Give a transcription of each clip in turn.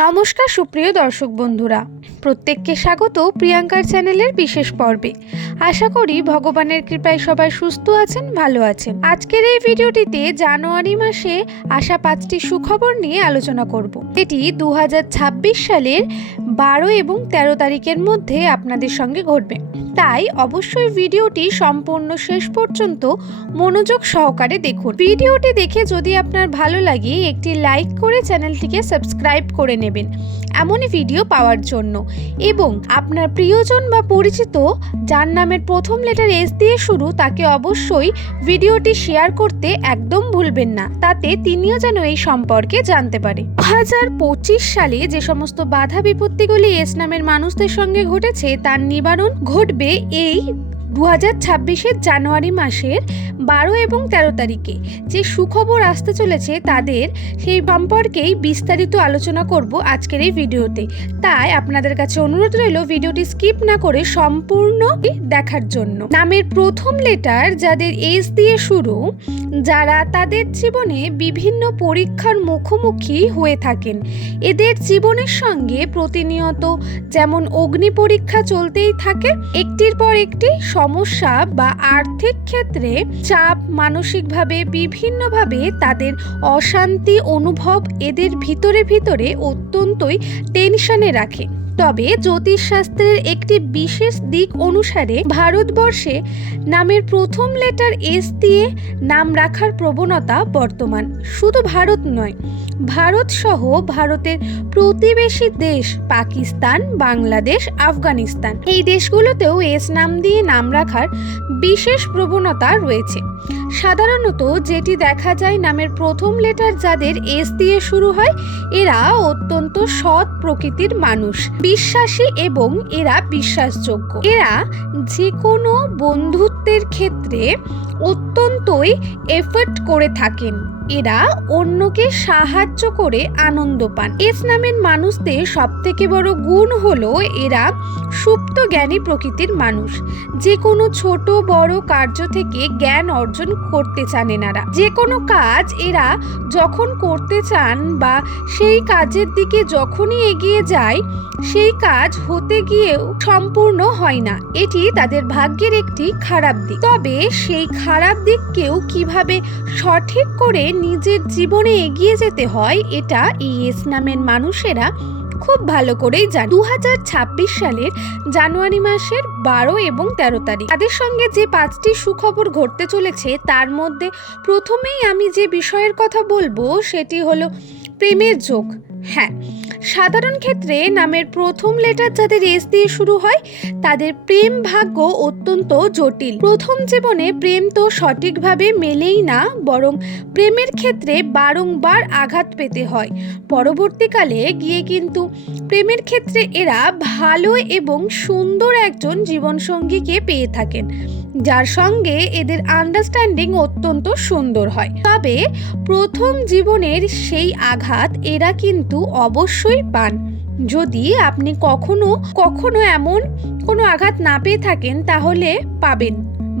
নমস্কার সুপ্রিয় দর্শক বন্ধুরা। প্রত্যেককে স্বাগত প্রিয়াঙ্কার চ্যানেলের বিশেষ পর্বে। আশা করি ভগবানের কৃপায় সবাই সুস্থ আছেন, ভালো আছেন। আজকের এই ভিডিওটিতে জানুয়ারি মাসে আসা পাঁচটি সুখবর নিয়ে আলোচনা করব। এটি দু হাজার ছাব্বিশ সালের বারো এবং ১৩ তারিখের মধ্যে আপনাদের সঙ্গে ঘটবে। তাই অবশ্যই ভিডিওটি সম্পূর্ণ শেষ পর্যন্ত মনোযোগ সহকারে দেখুন। ভিডিওটি দেখে যদি আপনার ভালো লাগে, একটি লাইক করে চ্যানেলটিকে সাবস্ক্রাইব করে নেবেন এমনই ভিডিও পাওয়ার জন্য। এবং আপনার প্রিয়জন বা পরিচিত যার নামের প্রথম লেটার এস দিয়ে শুরু, তাকে অবশ্যই ভিডিওটি শেয়ার করতে একদম ভুলবেন না। তাতে তিনিও যেন এই সম্পর্কে জানতে পারে। দু হাজার পঁচিশ সালে যে সমস্ত বাধা বিপত্তিগুলি এস নামের মানুষদের সঙ্গে ঘটেছে, তার নিবারণ ঘটবে এই দু হাজার ছাব্বিশের জানুয়ারি মাসের বারো এবং তেরো তারিখে যে সুখবর আসতে চলেছে তাদের, সেই সম্পর্কেই বিস্তারিত আলোচনা করব আজকের এই ভিডিওতে। তাই আপনাদের কাছে অনুরোধ রইল ভিডিওটি স্কিপ না করে সম্পূর্ণ দেখার জন্য। নামের প্রথম লেটার যাদের এস দিয়ে শুরু, যারা তাদের জীবনে বিভিন্ন পরীক্ষার মুখোমুখি হয়ে থাকেন। এদের জীবনের সঙ্গে প্রতিনিয়ত যেমন অগ্নি পরীক্ষা চলতেই থাকে, একটির পর একটি সমস্যা বা আর্থিক ক্ষেত্রে চাপ মানসিকভাবে বিভিন্নভাবে তাদের অশান্তি অনুভব এদের ভিতরে ভিতরে অত্যন্তই টেনশনে রাখে। তবে জ্যোতিষশাস্ত্রের একটি বিশেষ দিক অনুসারে ভারতবর্ষে নামের প্রথম লেটার এস দিয়ে নাম রাখার প্রবণতা বর্তমান। শুধু ভারত নয়, ভারত সহ ভারতের প্রতিবেশী দেশ পাকিস্তান, বাংলাদেশ, আফগানিস্তান। এই দেশগুলোতেও এস নাম দিয়ে নাম রাখার বিশেষ প্রবণতা রয়েছে। সাধারণত যেটি দেখা যায় নামের প্রথম লেটার যাদের এস দিয়ে শুরু হয়, এরা অত্যন্ত সৎ প্রকৃতির মানুষ। বিশ্বাসী এবং এরা বিশ্বাসযোগ্য। এরা যে কোনো বন্ধুত্বের ক্ষেত্রে অত্যন্তই এফর্ট করে থাকেন। এরা অন্যকে সাহায্য করে আনন্দ পান। এস নামের মানুষদের সব থেকে বড় গুণ হলো এরা সুপ্ত জ্ঞানী প্রকৃতির মানুষ। যে কোনো ছোট বড় কার্য থেকে জ্ঞান অর্জন করতে চান এনারা যে কোনো কাজ এরা যখন করতে চান বা সেই কাজের দিকে যখনই এগিয়ে যায়, সেই কাজ হতে গিয়েও সম্পূর্ণ হয় না। এটি তাদের ভাগ্যের একটি খারাপ দিক। তবে সেই খারাপ দিককেও কীভাবে সঠিক করে নিজের জীবনে এগিয়ে যেতে হয়, এটা ইএস নামের মানুষেরা খুব ভালো করেই জান। দু সালের জানুয়ারি মাসের বারো এবং তেরো তারিখ। তাদের সঙ্গে যে পাঁচটি সুখবর ঘটতে চলেছে, তার মধ্যে প্রথমেই আমি যে বিষয়ের কথা বলব, সেটি হলো প্রেমের যোগ। হ্যাঁ সাধারণ ক্ষেত্রে নামের প্রথম লেটার যাদের এস দিয়ে শুরু হয়, তাদের প্রেম ভাগ্য অত্যন্ত জটিল। প্রথম জীবনে প্রেম তো সঠিকভাবে মেলেই না, বরং প্রেমের ক্ষেত্রে বারংবার আঘাত পেতে হয়। পরবর্তীকালে গিয়ে কিন্তু প্রেমের ক্ষেত্রে এরা ভালো এবং সুন্দর একজন জীবনসঙ্গীকে পেয়ে থাকেন। যার সঙ্গে এদের আন্ডারস্ট্যান্ডিং অত্যন্ত সুন্দর হয়। তবে প্রথম জীবনের সেই আঘাত এরা কিন্তু অবশ্যই পান। যদি আপনি কখনো কখনো এমন কোনো আঘাত না পেয়ে থাকেন, তাহলে পাবেন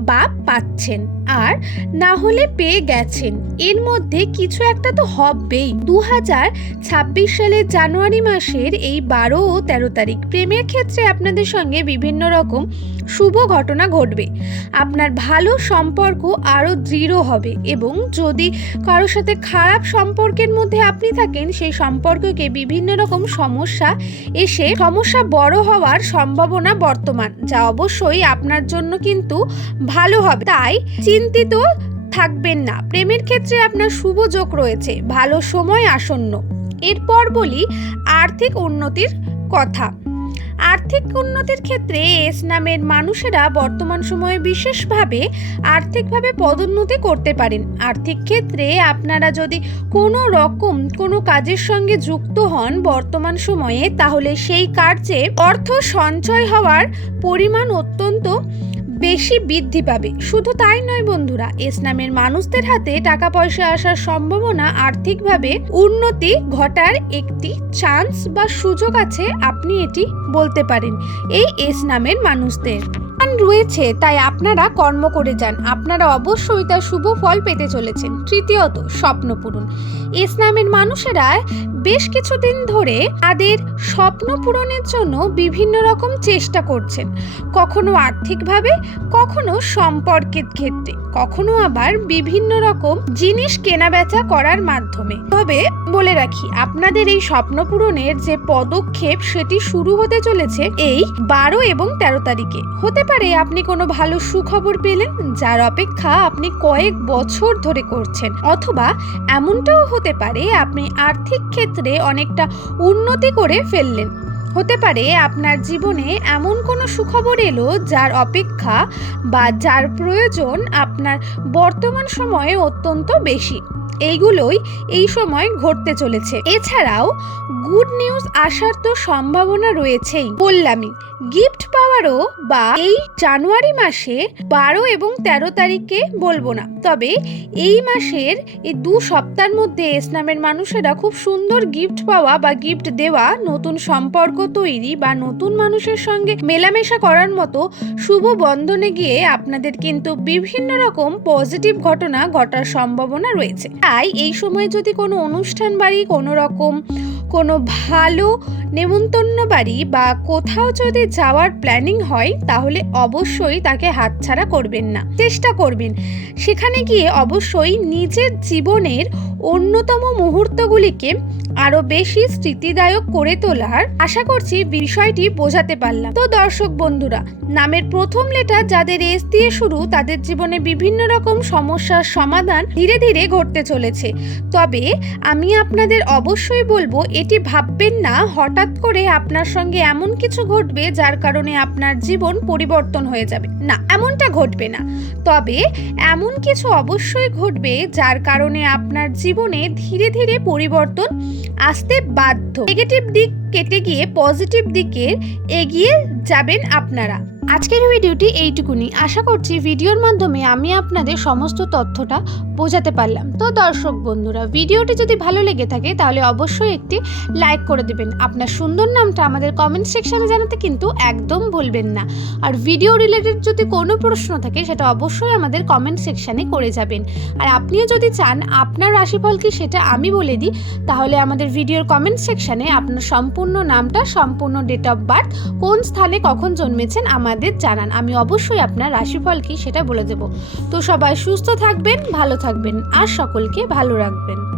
বা পাচ্ছেন আর না হলে পেয়ে গেছেন। এর মধ্যে কিছু একটা তো হবেই। দু হাজার ছাব্বিশ সালের জানুয়ারি মাসের এই বারো ও তেরো তারিখ, প্রেমের ক্ষেত্রে আপনাদের সঙ্গে বিভিন্ন রকম শুভ ঘটনা ঘটবে। আপনার ভালো সম্পর্ক আরও দৃঢ় হবে এবং যদি কারোর সাথে খারাপ সম্পর্কের মধ্যে আপনি থাকেন, সেই সম্পর্ককে বিভিন্ন রকম সমস্যা এসে সমস্যা বড় হওয়ার সম্ভাবনা বর্তমান, যা অবশ্যই আপনার জন্য কিন্তু ভালো হবে। তাই চিন্তিত থাকবেন না। প্রেমের ক্ষেত্রে আপনার শুভ যোগ রয়েছে। ভালো সময় আসন্ন। এরপর বলি আর্থিক উন্নতির কথা। আর্থিক উন্নতির ক্ষেত্রে এস নামের মানুষেরা বর্তমান সময়ে বিশেষভাবে আর্থিকভাবে পদোন্নতি করতে পারেন। আর্থিক ক্ষেত্রে আপনারা যদি কোনো রকম কোনো কাজের সঙ্গে যুক্ত হন বর্তমান সময়ে, তাহলে সেই কার্যে অর্থ সঞ্চয় হওয়ার পরিমাণ অত্যন্ত বেশি বৃদ্ধি পাবে। শুধু তাই নয় বন্ধুরা এস নামের মানুষদের হাতে টাকা পয়সা আসার সম্ভাবনা আর্থিকভাবে উন্নতি ঘটার একটি চান্স বা সুযোগ আছে, আপনি এটি বলতে পারেন। এই এস নামের মানুষদের। রয়েছে, তাই আপনারা কর্ম করে যান। আপনারা অবশ্যই তার শুভ ফল পেতে চলেছেন। তৃতীয়ত, স্বপ্ন পূরণ। ইসলামের মানুষেরা বেশ কিছুদিন ধরে তাদের স্বপ্ন পূরণের জন্য বিভিন্ন রকম চেষ্টা করছেন। কখনো আর্থিকভাবে, কখনো সম্পর্কের ক্ষেত্রে। কখনো আবার বিভিন্ন রকম জিনিস কেনাবেচা করার মাধ্যমে। তবে বলে রাখি, আপনাদের এই স্বপ্ন পূরণের যে পদক্ষেপ সেটি শুরু হতে চলেছে এই বারো এবং তেরো তারিখে। হতে পারে আপনি কোনো ভালো সুখবর পেলেন? যার অপেক্ষা আপনি কয়েক বছর ধরে করছেন। অথবা এমনটাও হতে পারে, আপনি আর্থিক ক্ষেত্রে অনেকটা উন্নতি করে ফেললেন। হতে পারে আপনার জীবনে এমন কোনো সুখবর এলো যার অপেক্ষা বা যার প্রয়োজন আপনার বর্তমান সময়ে অত্যন্ত বেশি। এইগুলোই এই সময় ঘটতে চলেছে। এছাড়াও গুড নিউজ আসার তো সম্ভাবনা রয়েছেই। বললামই গিফট পাওয়ারও বা এই জানুয়ারি মাসে বারো এবং তেরো তারিখে বলব না। তবে এই মাসের এই দু সপ্তাহের মধ্যে ইসলামের মানুষেরা খুব সুন্দর গিফট পাওয়া বা গিফট দেওয়া নতুন সম্পর্ক তৈরি বা নতুন মানুষের সঙ্গে মেলামেশা করার মতো শুভ বন্ধনে গিয়ে আপনাদের কিন্তু বিভিন্ন রকম পজিটিভ ঘটনা ঘটার সম্ভাবনা রয়েছে। তাই এই সময় যদি কোনো অনুষ্ঠান বাড়ি, কোনো রকম কোনো ভালো নেমন্তন্ন বাড়ি বা কোথাও যদি যাওয়ার প্ল্যানিং হয়, তাহলে অবশ্যই তাকে হাতছাড়া করবেন না। চেষ্টা করবেন। সেখানে গিয়ে অবশ্যই নিজের জীবনের অন্যতম মুহূর্তগুলিকে আরও বেশি স্মৃতিদায়ক করে তোলার আশা করছি বিষয়টি বোঝাতে পারলাম। তো দর্শক বন্ধুরা, নামের প্রথম লেটার যাদের এস দিয়ে শুরু, তাদের জীবনে বিভিন্ন রকম সমস্যার সমাধান ধীরে ধীরে ঘটতে চলেছে। তবে আমি আপনাদের অবশ্যই বলব, এটি ভাববেন না, হঠাৎ করে আপনার সঙ্গে এমন কিছু ঘটবে যার কারণে আপনার জীবন পরিবর্তন হয়ে যাবে। না, এমনটা ঘটবে না। তবে এমন কিছু অবশ্যই ঘটবে যার কারণে আপনার জীবনে ধীরে ধীরে পরিবর্তন আসতে বাধ্য। নেগেটিভ দিক কেটে গিয়ে পজিটিভ দিকে এগিয়ে যাবেন আপনারা। আজকের ভিডিওটি এইটুকুনি। আশা করছি ভিডিওর মাধ্যমে আমি আপনাদের সমস্ত তথ্যটা বোঝাতে পারলাম। তো দর্শক বন্ধুরা, ভিডিওটি যদি ভালো লেগে থাকে তাহলে অবশ্যই একটি লাইক করে দেবেন। আপনার সুন্দর নামটা আমাদের কমেন্ট সেকশানে জানাতে কিন্তু একদম ভুলবেন না। আর ভিডিও রিলেটেড যদি কোনো প্রশ্ন থাকে, সেটা অবশ্যই আমাদের কমেন্ট সেকশানে করে যাবেন। আর আপনিও যদি চান আপনার রাশিফল কি সেটা আমি বলে দিই, তাহলে আমাদের ভিডিওর কমেন্ট সেকশানে আপনার সম্পূর্ণ নামটা, সম্পূর্ণ ডেট অফ বার্থ কোন স্থানে কখন জন্মেছেন আমাদের জানান। আমি অবশ্যই আপনার রাশিফল কি সেটা বলে দেব। তো সবাই সুস্থ থাকবেন, ভালো থাকবেন, আর সকলকে ভালো রাখবেন।